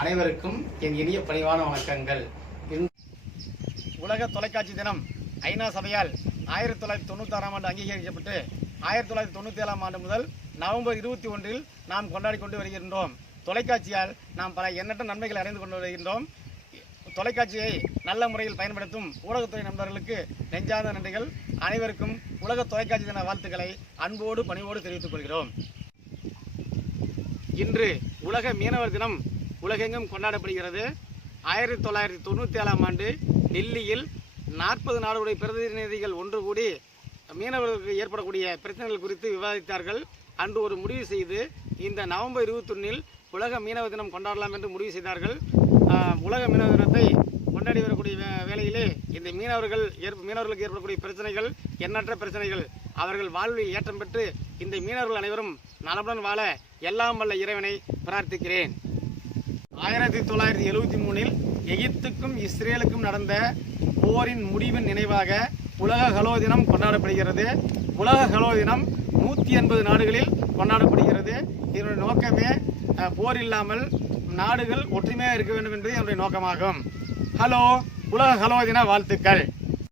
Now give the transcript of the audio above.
அனைவருக்கும் என் இனிய பணிவான வணக்கங்கள். உலக தொலைக்காட்சி தினம் ஐநா சபையால் ஆயிரத்தி தொள்ளாயிரத்தி தொண்ணூத்தாறாம் ஆண்டு அங்கீகரிக்கப்பட்டு ஆயிரத்தி தொள்ளாயிரத்தி தொண்ணூற்றி ஏழாம் ஆண்டு முதல் நவம்பர் இருபத்தி ஒன்றில் நாம் கொண்டாடி கொண்டு வருகின்றோம். தொலைக்காட்சியால் நாம் பல எண்ணற்ற நன்மைகளை அடைந்து கொண்டு வருகின்றோம். தொலைக்காட்சியை நல்ல முறையில் பயன்படுத்தும் ஊடகத்துறை நண்பர்களுக்கு நெஞ்சார்ந்த நன்றிகள். அனைவருக்கும் உலக தொலைக்காட்சி தின வாழ்த்துக்களை அன்போடு பணிவோடு தெரிவித்துக் கொள்கிறோம். இன்று உலக மீனவர் தினம் உலகெங்கும் கொண்டாடப்படுகிறது. ஆயிரத்தி தொள்ளாயிரத்தி தொண்ணூற்றி ஏழாம் ஆண்டு டெல்லியில் நாற்பது நாடுகளுடைய பிரதிநிதிகள் ஒன்று கூடி மீனவர்களுக்கு ஏற்படக்கூடிய பிரச்சனைகள் குறித்து விவாதித்தார்கள். அன்று ஒரு முடிவு செய்து இந்த நவம்பர் இருபத்தொன்னில் உலக மீனவ தினம் கொண்டாடலாம் என்று முடிவு செய்தார்கள். உலக மீனவ தினத்தை கொண்டாடி வரக்கூடிய வேளையிலே இந்த மீனவர்கள் ஏற்ப மீனவர்களுக்கு ஏற்படக்கூடிய பிரச்சனைகள் எண்ணற்ற பிரச்சனைகள் அவர்கள் வாழ்வில் ஏற்றம் பெற்று இந்த மீனவர்கள் அனைவரும் நலமுடன் வாழ எல்லாம் வல்ல இறைவனை பிரார்த்திக்கிறேன். ஆயிரத்தி தொள்ளாயிரத்தி எழுவத்தி மூணில் எகிப்துக்கும் இஸ்ரேலுக்கும் நடந்த போரின் முடிவின் நினைவாக உலக ஹலோ தினம் கொண்டாடப்படுகிறது. உலக ஹலோ தினம் நூற்றி எண்பது நாடுகளில் கொண்டாடப்படுகிறது. இதனுடைய நோக்கமே போர் இல்லாமல் நாடுகள் ஒற்றுமையாக இருக்க வேண்டும் என்பது என்னுடைய நோக்கமாகும். ஹலோ உலக ஹலோ தின வாழ்த்துக்கள்.